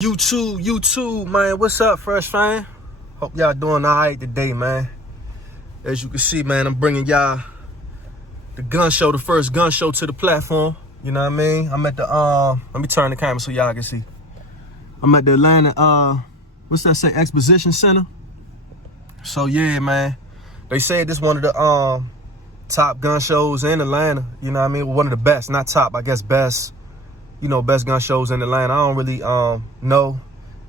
YouTube, man. What's up, Fresh Fam? Hope y'all doing all right today, man. As you can see, man, I'm bringing y'all the gun show, the first gun show to the platform. You know what I mean? I'm at the, let me turn the camera so y'all can see. I'm at the Atlanta, what's that say, Exposition Center. So, yeah, man. They said this one of the top gun shows in Atlanta. You know what I mean? One of the best, not top, I guess best. You know, best gun shows in Atlanta. I don't really know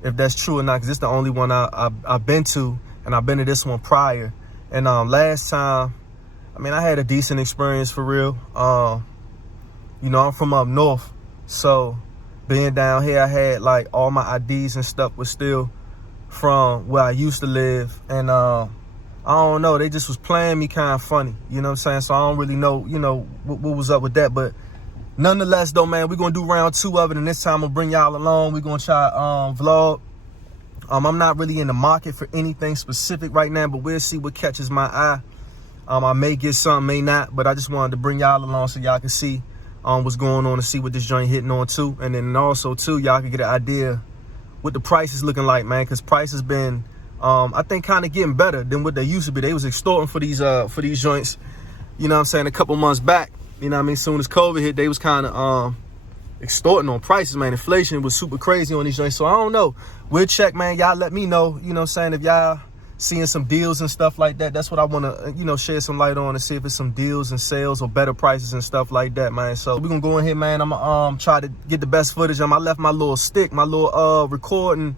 if that's true or not, because it's the only one I've been to, and I've been to this one prior. And last time, I mean, I had a decent experience for real. You know, I'm from up north, so being down here, I had like all my IDs and stuff was still from where I used to live, and I don't know, they just was playing me kind of funny. You know what I'm saying? So I don't really know, you know, what was up with that, but nonetheless, though, man, we're going to do round 2 of it, and this time I'll bring y'all along. We're going to try vlog. I'm not really in the market for anything specific right now, but we'll see what catches my eye. I may get something, may not, but I just wanted to bring y'all along so y'all can see what's going on and see what this joint hitting on, too. And then also, too, y'all can get an idea what the price is looking like, man, because price has been, I think, kind of getting better than what they used to be. They was extorting for these joints, you know what I'm saying, a couple months back. You know what I mean? As soon as COVID hit, they was kind of extorting on prices, man. Inflation was super crazy on these joints. So I don't know. We'll check, man. Y'all let me know, you know what I'm saying, if y'all seeing some deals and stuff like that. That's what I want to, you know, shed some light on and see if it's some deals and sales or better prices and stuff like that, man. So we're going to go in here, man. I'm going to try to get the best footage. I left my little stick, my little recording,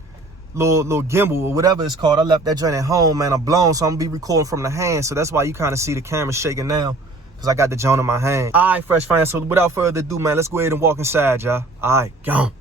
little gimbal or whatever it's called. I left that joint at home, man. I'm blown, so I'm going to be recording from the hand. So that's why you kind of see the camera shaking now, because I got the joint in my hand. All right, Fresh fans. So without further ado, man, let's go ahead and walk inside, y'all. All right, go.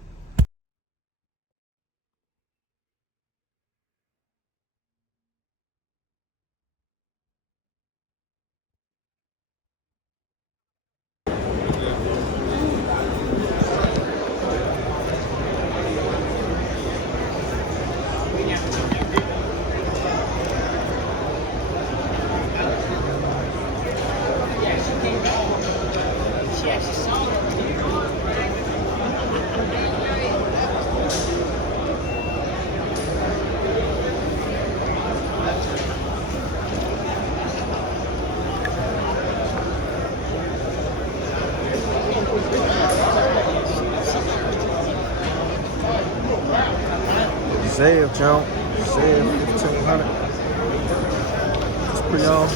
Zev, Joe. Zev, 1500. It's pretty on.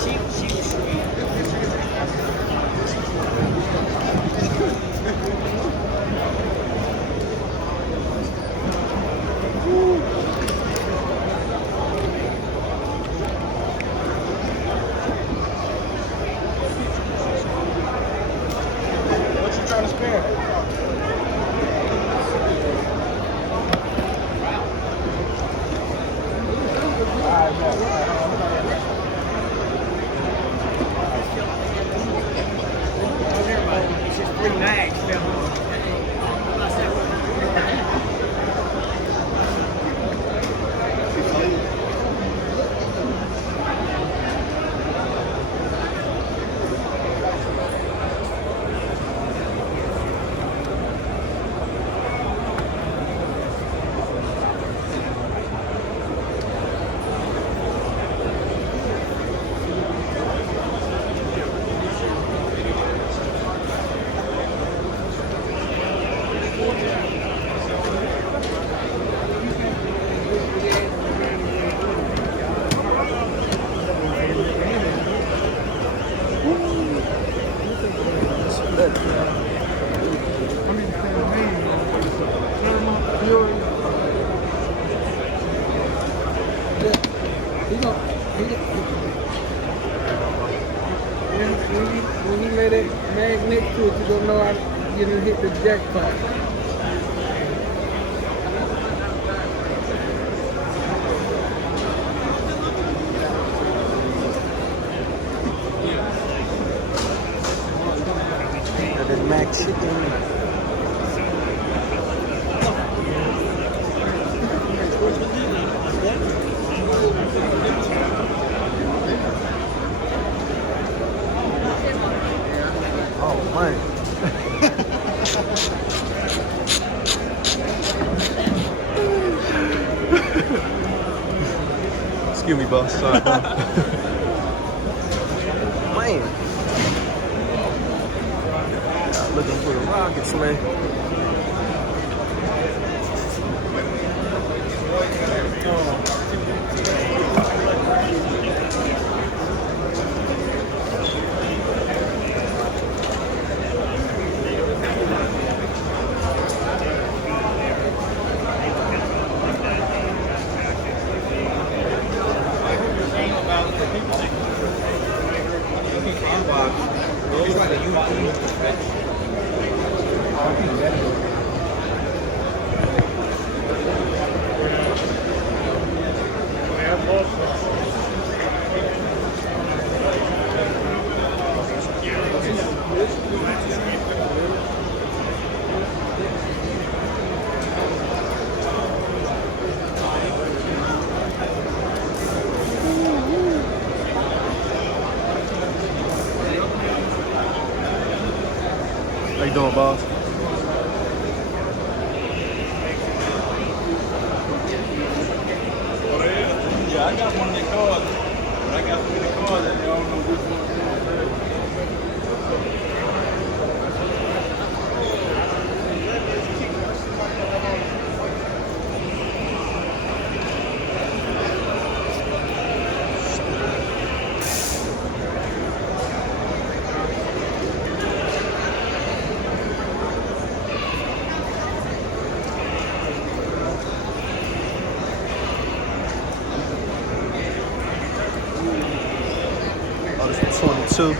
What you trying to spare? When you lay that mag next to it, you don't know you didn't hit the jackpot. Got that mac chicken. Oh, man. Excuse me, boss. Sorry. Man. Looking for the Rockets, man. How you doing, boss? Yeah, I got one of their cards. But I got so many cards that they don't know which one. Oh, this is 22.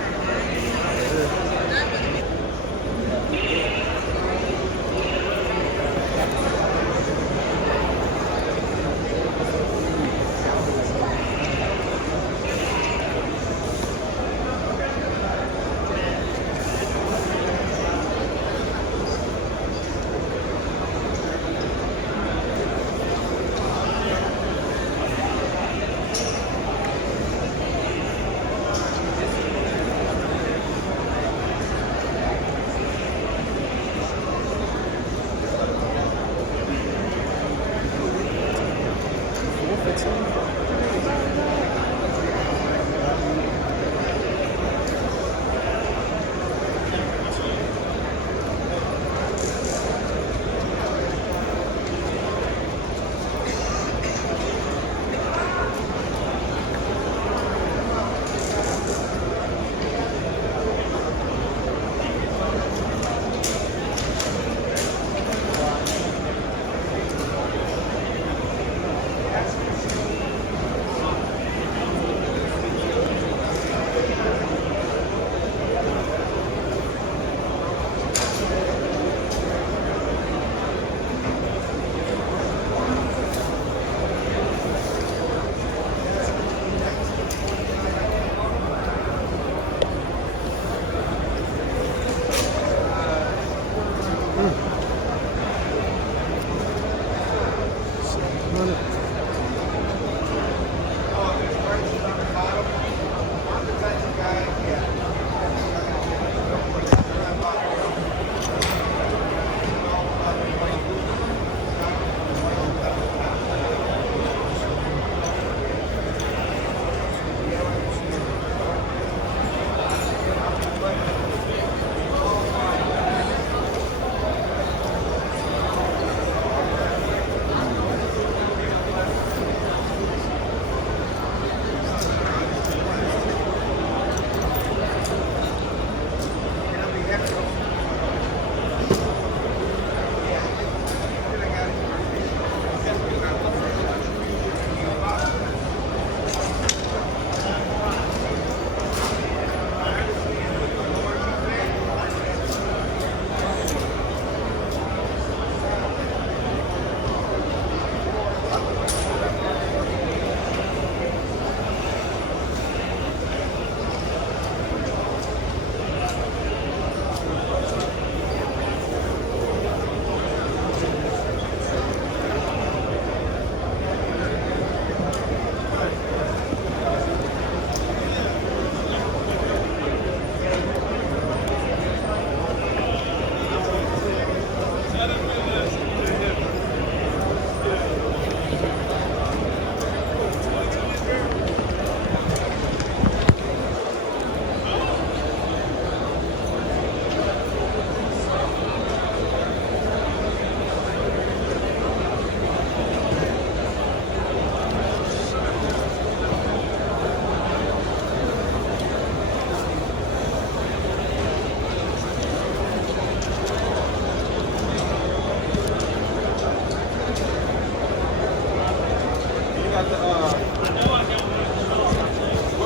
got the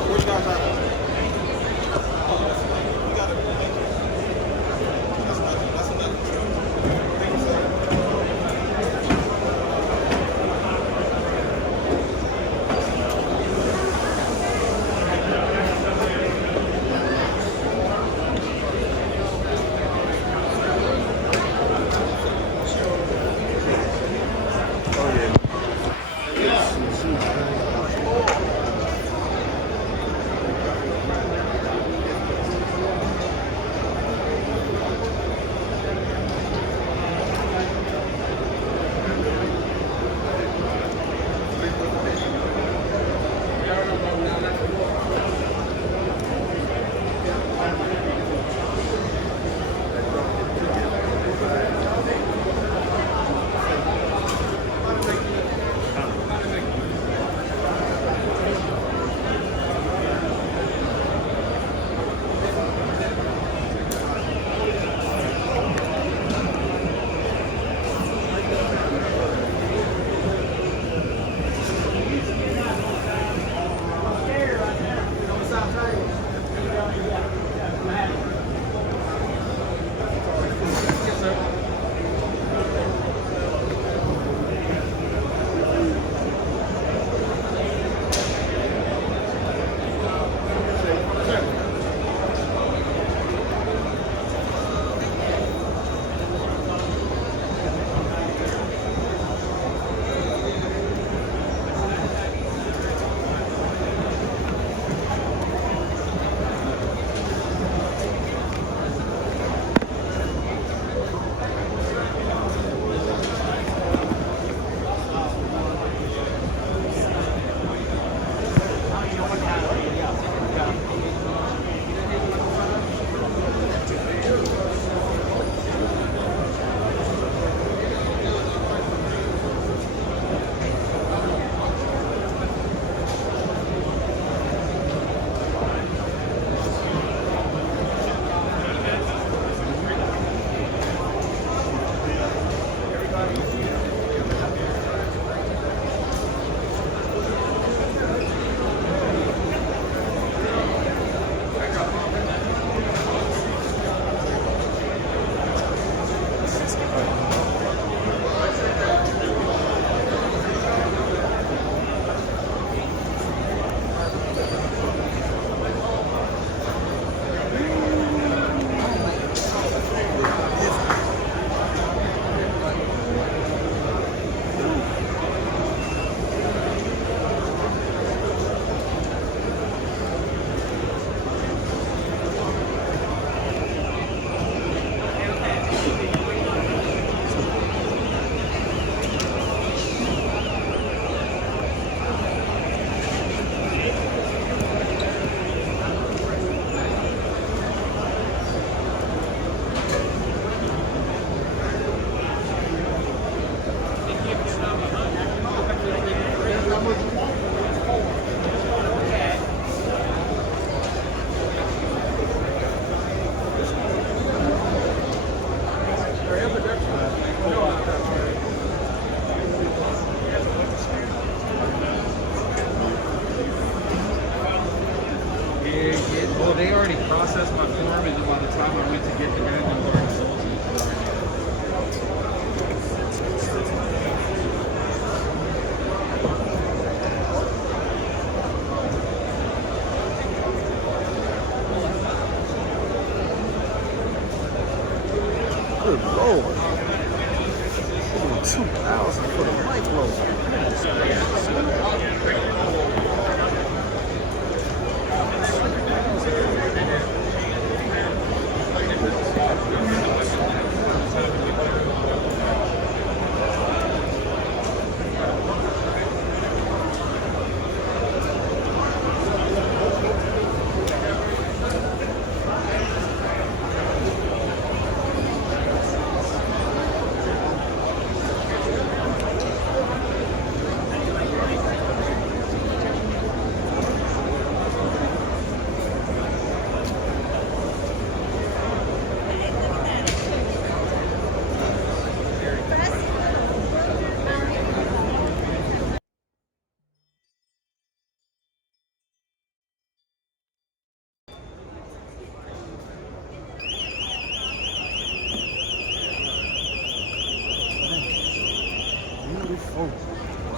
what you guys are? Well, they already processed my form, and by the time I went to get the gun, they already sold it.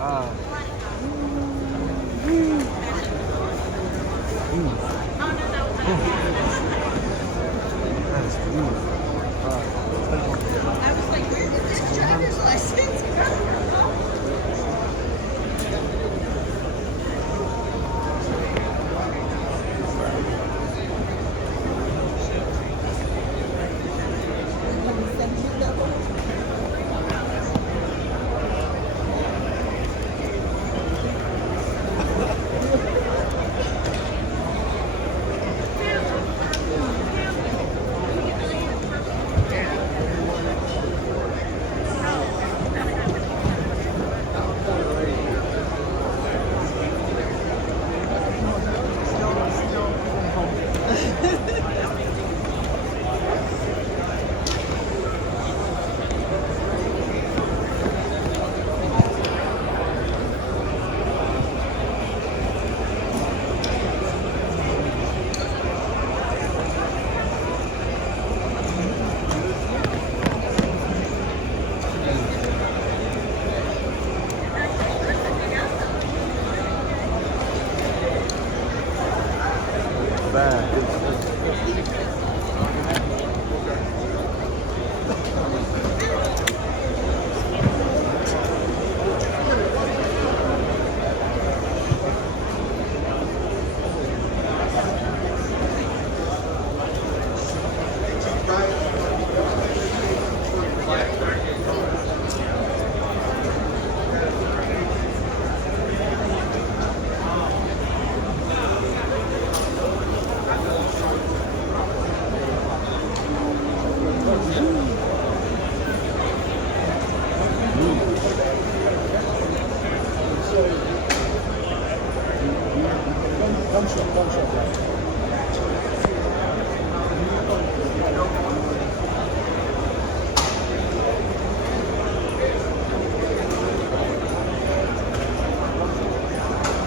That's beautiful. I was like, where is this driver's license?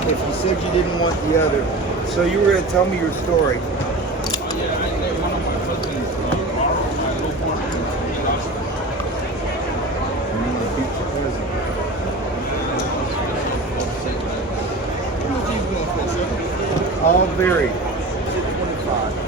If you said you didn't want the other, so you were going to tell me your story. Yeah, I let one of my cousins borrow my little phone. All varied. 25.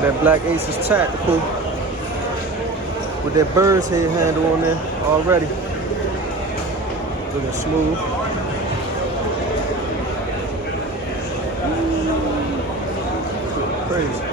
That Black Aces Tactical with that bird's head handle on there already. Looking smooth. Crazy.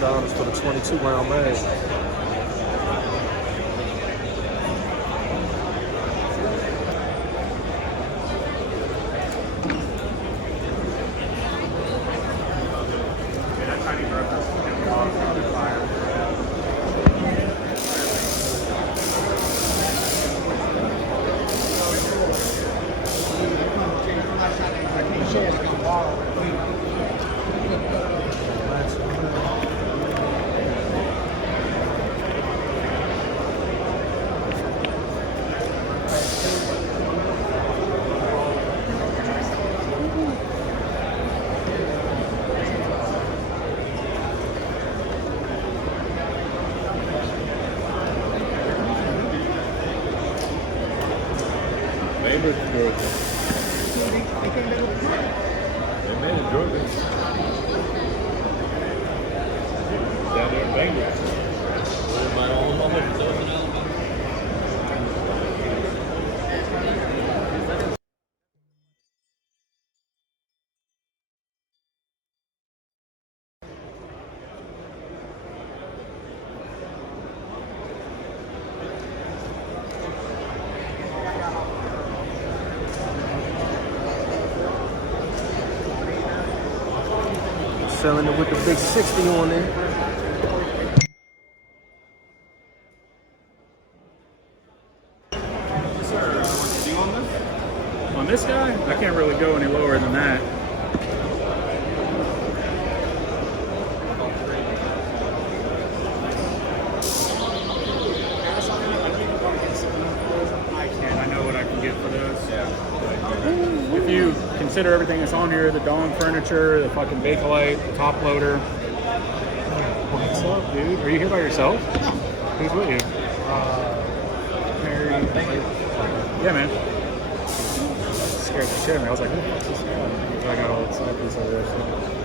$100 for the 22 round mag. Neighbors in Georgia. They made it Georgia. Down there in Bengals. Selling it with the big 60 on it. On this guy, I can't really go any lower than that. I know what I can get for those. If you consider everything that's on here, the Dawn furniture, the fucking Bakelite, the top loader. What's up, dude? Are you here by yourself? Who's with you? Mary. Yeah, man. Scared the shit out of me. I was like, who the fuck's this guy? I got all excited for this other stuff.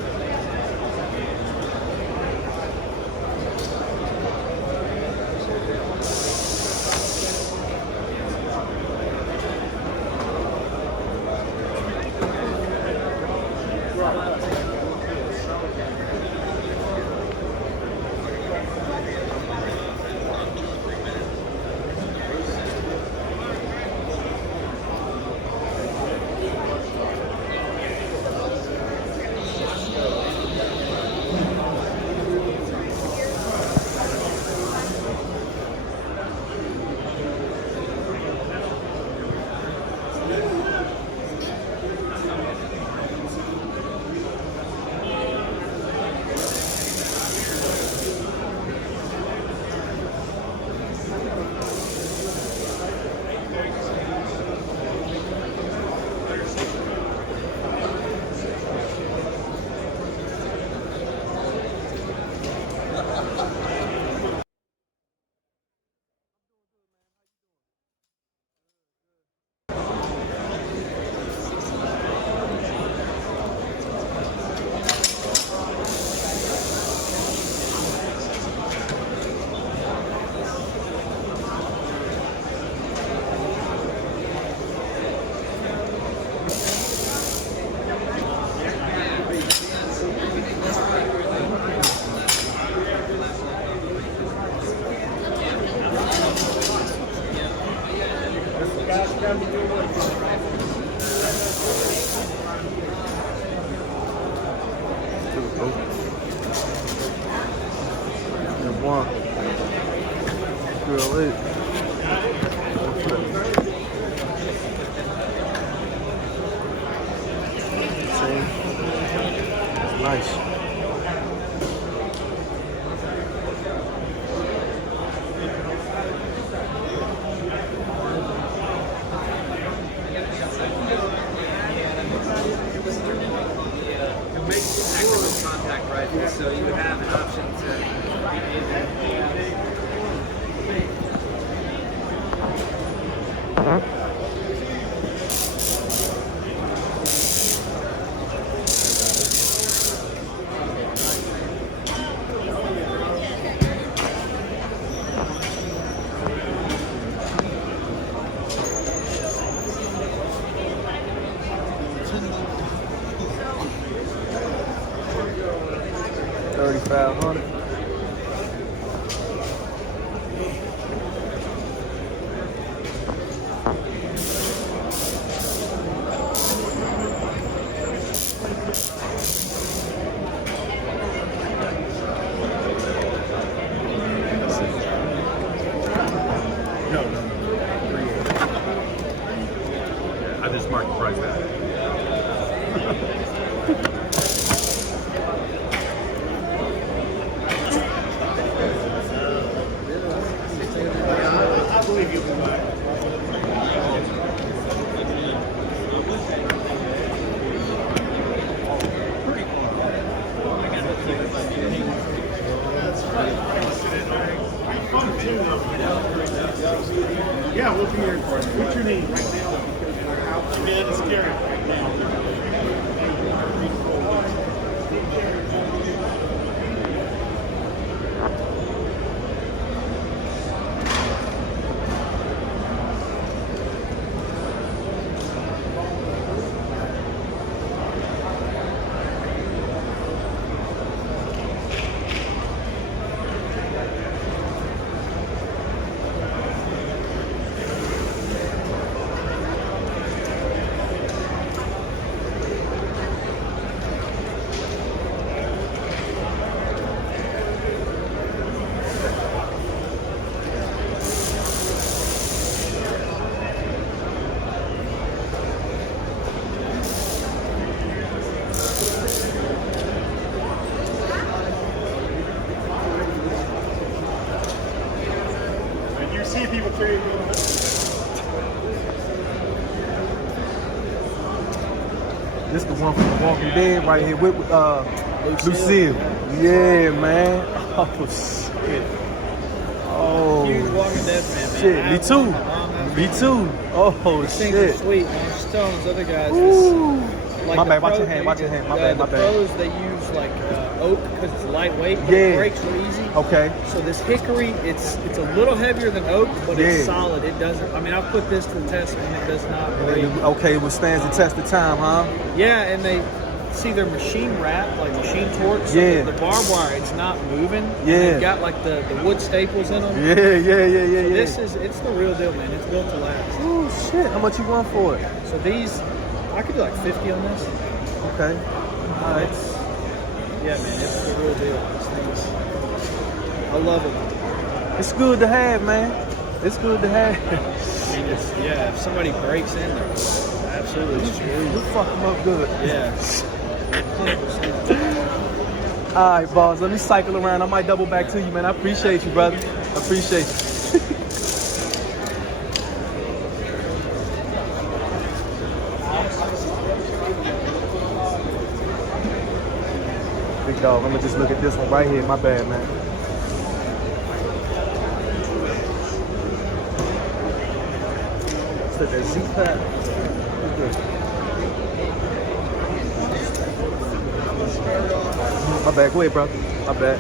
One. Girl, eight. See? Nice. Contact rifle, so you would have an option to $3,500. I just marked the price out. Yeah, we'll be here. What's your name right now? Man, it's scary right now. See people carry This the one from The Walking Dead right here with Lucille. Yeah, man. Oh shit. Oh Huge Walking Dead fan, man. shit. I Me have too. one on that Me fan. too. Oh These things are shit. sweet, man. Just telling those other guys. Ooh. Like My the bad, watch pros, your hand, watch your hand. My bad, my the bad. pros, they use like oak because it's lightweight, but Yeah. it breaks real easy. Okay. So this hickory, it's a little heavier than oak, but Yeah. it's solid. It doesn't. I mean, I've put this to the test and it does not break. Okay, it withstands the test of time, huh? Yeah, and they see they're machine wrapped, like machine torque. So Yeah. the barbed wire, it's not moving. And Yeah. they've got like the wood staples in them. Yeah, yeah. This is it's the real deal, man. It's built to last. Oh shit. How much you want for it? So these, I could do like 50 on this. Okay. All right. Yeah, man, it's the real deal. These things, I love them. It's good to have, man. It's good to have. I mean, it's, yeah, if somebody breaks in, they're absolutely You screwed. fuck them up good. Yeah. 100%. All right, boss. Let me cycle around. I might double back to you, man. I appreciate you, brother. I appreciate you. Big dog. I'm gonna just look at this one right here. My bad, man. It's that Z-Pack. My bad. Go ahead, bro. My bad.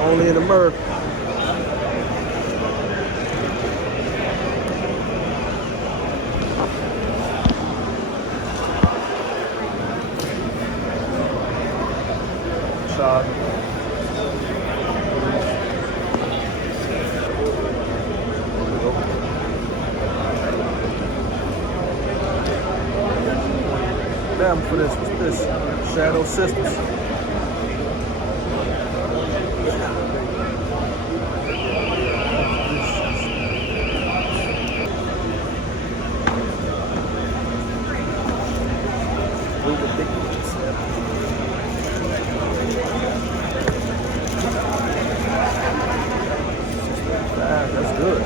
Only in America. Shot. Damn for this. What's this? Shadow Sisters. That's good.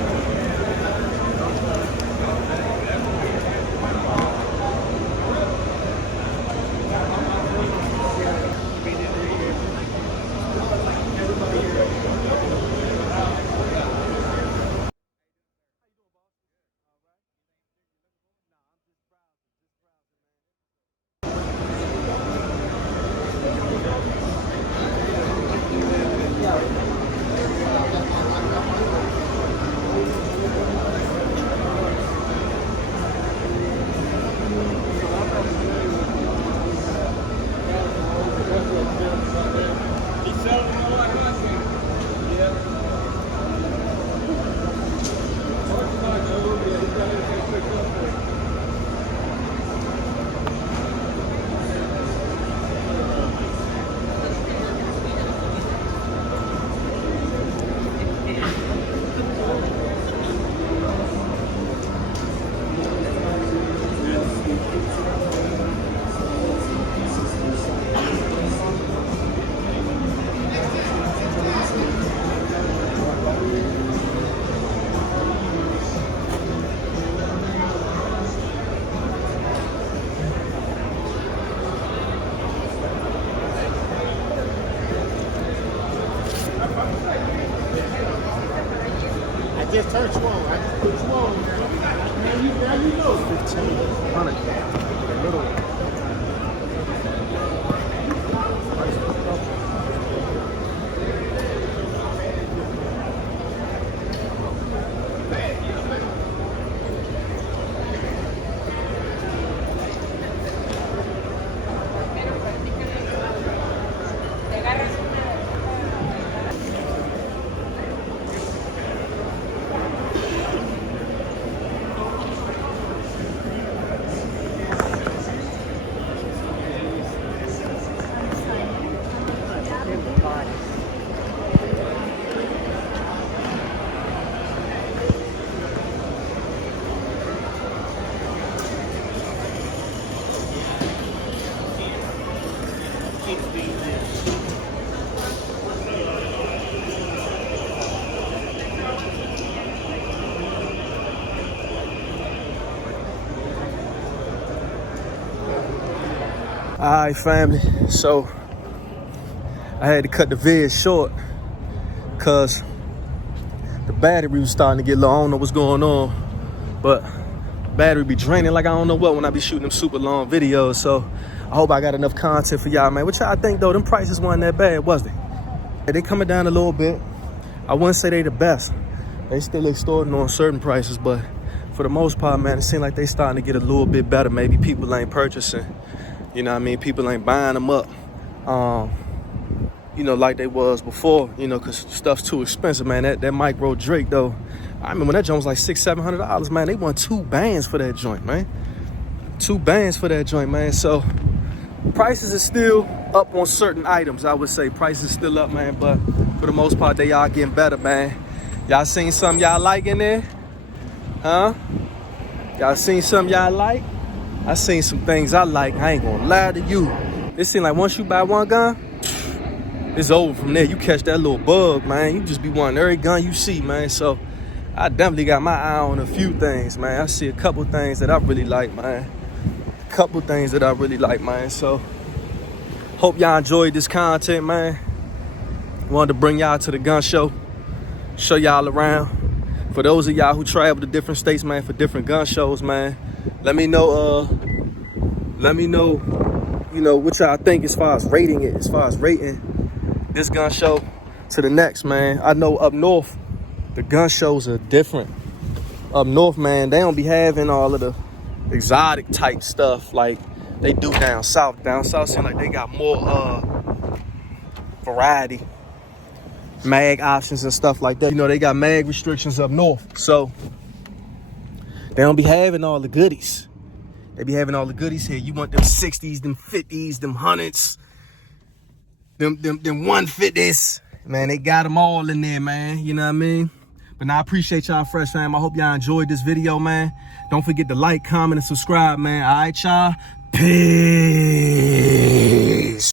100. The little one. All right, family. So I had to cut the vid short because the battery was starting to get low. I don't know what's going on, but battery be draining like I don't know what when I be shooting them super long videos. So I hope I got enough content for y'all, man. Which I think though, them prices weren't that bad, was they? They coming down a little bit. I wouldn't say they the best. They still extorting on certain prices, but for the most part, man, it seems like they starting to get a little bit better. Maybe people ain't purchasing. You know what I mean? People ain't buying them up, you know, like they was before, you know, because stuff's too expensive, man. That Micro Drake, though, I remember when that joint was like $600-700, man. They want 2 bands for that joint, man. 2 bands for that joint, man. So prices are still up on certain items, I would say. Prices still up, man, but for the most part, they are getting better, man. Y'all seen something y'all like in there? Huh? Y'all seen something y'all like? I seen some things I like. I ain't gonna lie to you. It seems like once you buy one gun, it's over from there. You catch that little bug, man. You just be wanting every gun you see, man. So I definitely got my eye on a few things, man. I see a couple things that I really like, man. Couple things that I really like, man. So hope y'all enjoyed this content, man. Wanted to bring y'all to the gun show, show y'all around. For those of y'all who travel to different states, man, for different gun shows, man, let me know, you know, what y'all think as far as rating it, this gun show to the next, man. I know up north, the gun shows are different. Up north, man, they don't be having all of the exotic type stuff like they do down south. Down south seem like they got more variety, mag options and stuff like that. You know, they got mag restrictions up north, so they don't be having all the goodies. They be having all the goodies here. You want them 60s, them 50s, them 100s, them 150s. Man, they got them all in there, man. You know what I mean? But now I appreciate y'all, Fresh Fam. I hope y'all enjoyed this video, man. Don't forget to like, comment, and subscribe, man. All right, y'all. Peace.